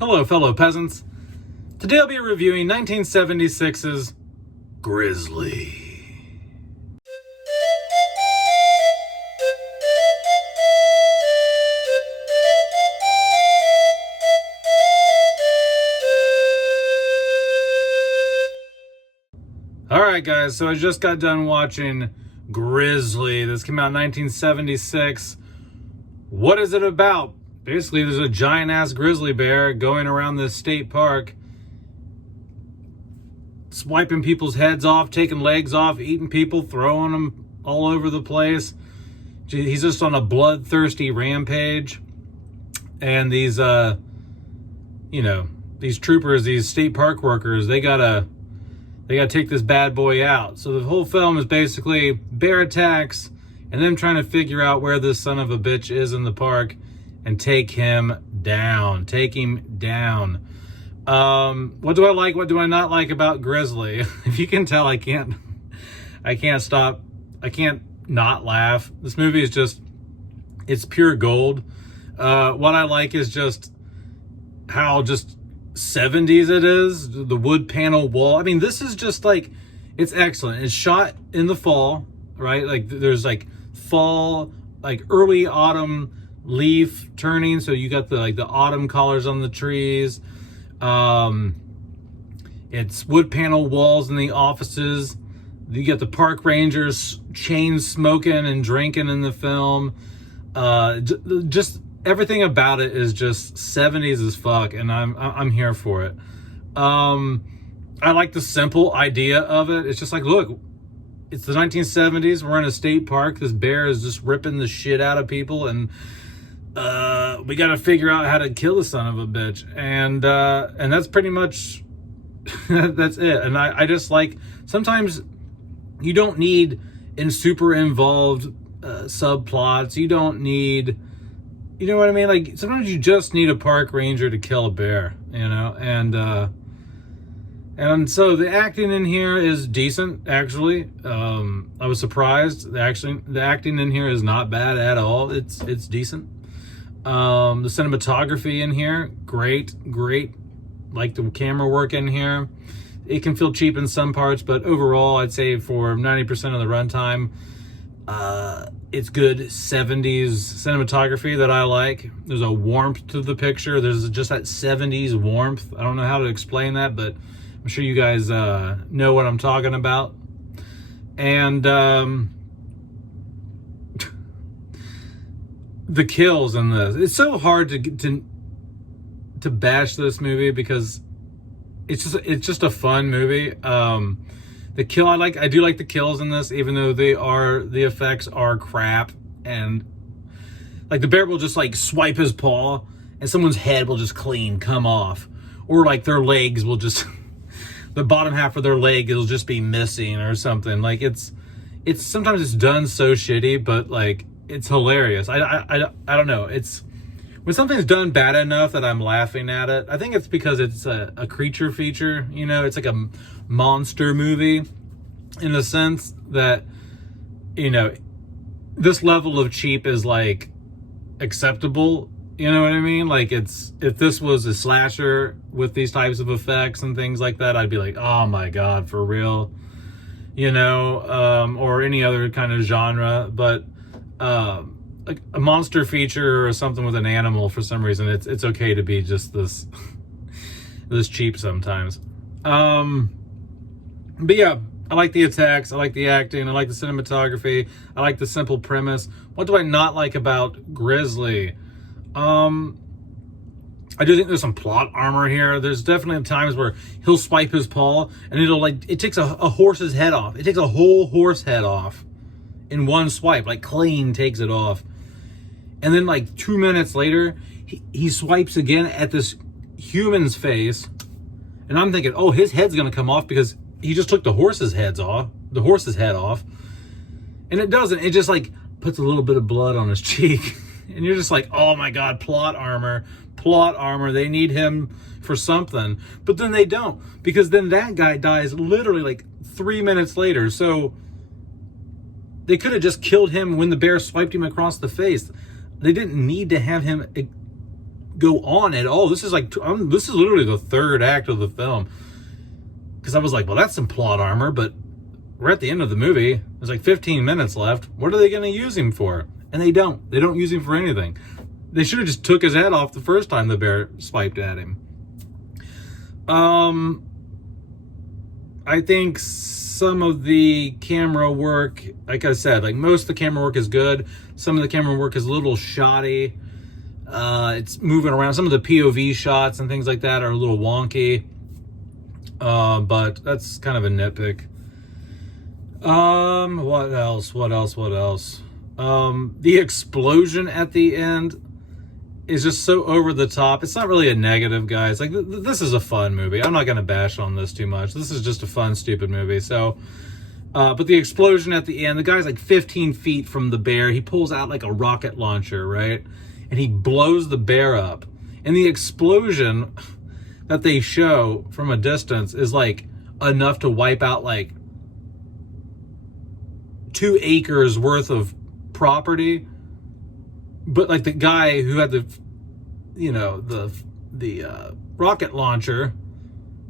Hello, fellow peasants. Today I'll be reviewing 1976's Grizzly. Alright guys, so I just got done watching Grizzly. This came out in 1976. What is it about? Basically, there's a giant-ass grizzly bear going around this state park, swiping people's heads off, taking legs off, eating people, throwing them all over the place. He's just on a bloodthirsty rampage. And these, these troopers, these state park workers, they gotta take this bad boy out. So the whole film is basically bear attacks and them trying to figure out where this son of a bitch is in the park and take him down. What do I like? What do I not like about Grizzly? If you can tell, I can't stop. I can't not laugh. This movie is just, it's pure gold. What I like is just how just 70s it is. The wood panel wall. I mean, this is just like, it's excellent. It's shot in the fall, right? Like there's like fall, like early autumn leaf turning, so you got the autumn colors on the trees. It's wood panel walls in the offices. You get the park rangers chain smoking and drinking in the film. Just everything about it is just 70s as fuck, and I'm here for it. I like the simple idea of it. It's just like, look, it's the 1970s. We're in a state park. This bear is just ripping the shit out of people, and we got to figure out how to kill the son of a bitch. And that's pretty much, that's it. And I just like, sometimes you don't need in super involved subplots. You don't need, you know what I mean? Like sometimes you just need a park ranger to kill a bear, and so the acting in here is decent, actually. I was surprised. The acting in here is not bad at all. It's decent. The cinematography in here, great. Like the camera work in here. It can feel cheap in some parts, but overall, I'd say for 90% of the runtime, it's good 70s cinematography that I like. There's a warmth to the picture. There's just that 70s warmth. I don't know how to explain that, but I'm sure you guys know what I'm talking about. And the kills in this, it's so hard to bash this movie because it's just a fun movie. The kill, I do like the kills in this, even though the effects are crap, and like the bear will just like swipe his paw and someone's head will just come off, or like their legs will just the bottom half of their leg will just be missing or something. Like it's sometimes it's done so shitty, but like it's hilarious. I don't know. It's when something's done bad enough that I'm laughing at it. I think it's because it's a creature feature. It's like a monster movie in the sense that this level of cheap is like acceptable. You know what I mean? Like if this was a slasher with these types of effects and things like that, I'd be like, oh my God, for real, or any other kind of genre. But like a monster feature or something with an animal, for some reason, it's okay to be just this cheap sometimes. But yeah, I like the attacks, I like the acting, I like the cinematography, I like the simple premise. What do I not like about Grizzly? I do think there's some plot armor here. There's definitely times where he'll swipe his paw and it takes a horse's head off. It takes a whole horse head off in one swipe, like clean takes it off. And then like 2 minutes later, he swipes again at this human's face. And I'm thinking, oh, his head's going to come off because he just took the horse's head off. And it doesn't. It just like puts a little bit of blood on his cheek. And you're just like, oh my God, plot armor. They need him for something. But then they don't, because then that guy dies literally like 3 minutes later. So they could have just killed him when the bear swiped him across the face. They didn't need to have him go on at all. This is like, this is literally the third act of the film. Because I was like, well, that's some plot armor, but we're at the end of the movie. There's like 15 minutes left. What are they going to use him for? And they don't. They don't use him for anything. They should have just took his head off the first time the bear swiped at him. I think some of the camera work, like I said, like most of the camera work is good. Some of the camera work is a little shoddy. It's moving around. Some of the POV shots and things like that are a little wonky. But that's kind of a nitpick. What else? The explosion at the end is just so over the top. It's not really a negative, guys. Like, this is a fun movie. I'm not going to bash on this too much. This is just a fun, stupid movie. So, but the explosion at the end, the guy's like 15 feet from the bear. He pulls out like a rocket launcher, right? And he blows the bear up. And the explosion that they show from a distance is like enough to wipe out like 2 acres worth of property. But like the guy who had the rocket launcher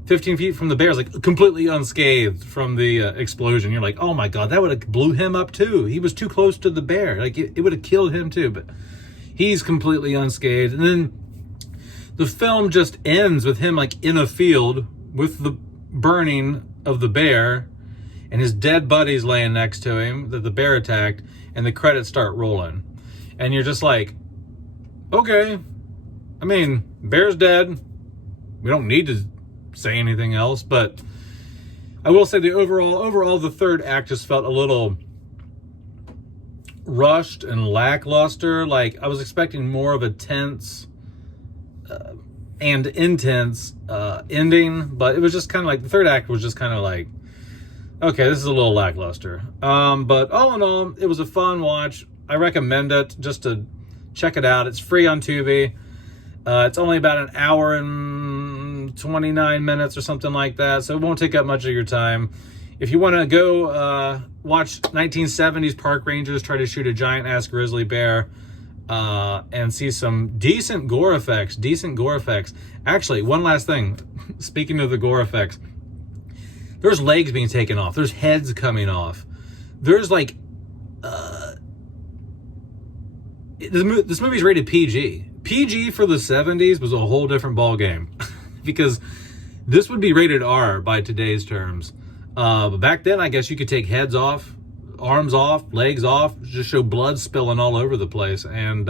15 feet from the bear is like completely unscathed from the explosion. You're like, oh my God, that would have blew him up too. He was too close to the bear. Like it would have killed him too, but he's completely unscathed. And then the film just ends with him like in a field with the burning of the bear and his dead buddies laying next to him that the bear attacked, and the credits start rolling. And you're just like, okay. I mean, bear's dead. We don't need to say anything else, but I will say the overall, the third act just felt a little rushed and lackluster. Like, I was expecting more of a tense and intense ending, but it was just kind of like, the third act was just kind of like, okay, this is a little lackluster. But all in all, it was a fun watch. I recommend it just to check it out. It's free on Tubi. It's only about an hour and 29 minutes or something like that, so it won't take up much of your time. If you want to go watch 1970s park rangers try to shoot a giant-ass grizzly bear and see some decent gore effects. Actually, one last thing. Speaking of the gore effects, there's legs being taken off. There's heads coming off. There's like... This movie's rated PG. PG for the 70s was a whole different ball game because this would be rated R by today's terms. But back then, I guess you could take heads off, arms off, legs off, just show blood spilling all over the place. And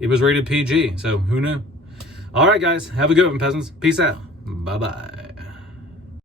it was rated PG, so who knew? All right, guys, have a good one, peasants. Peace out. Bye-bye.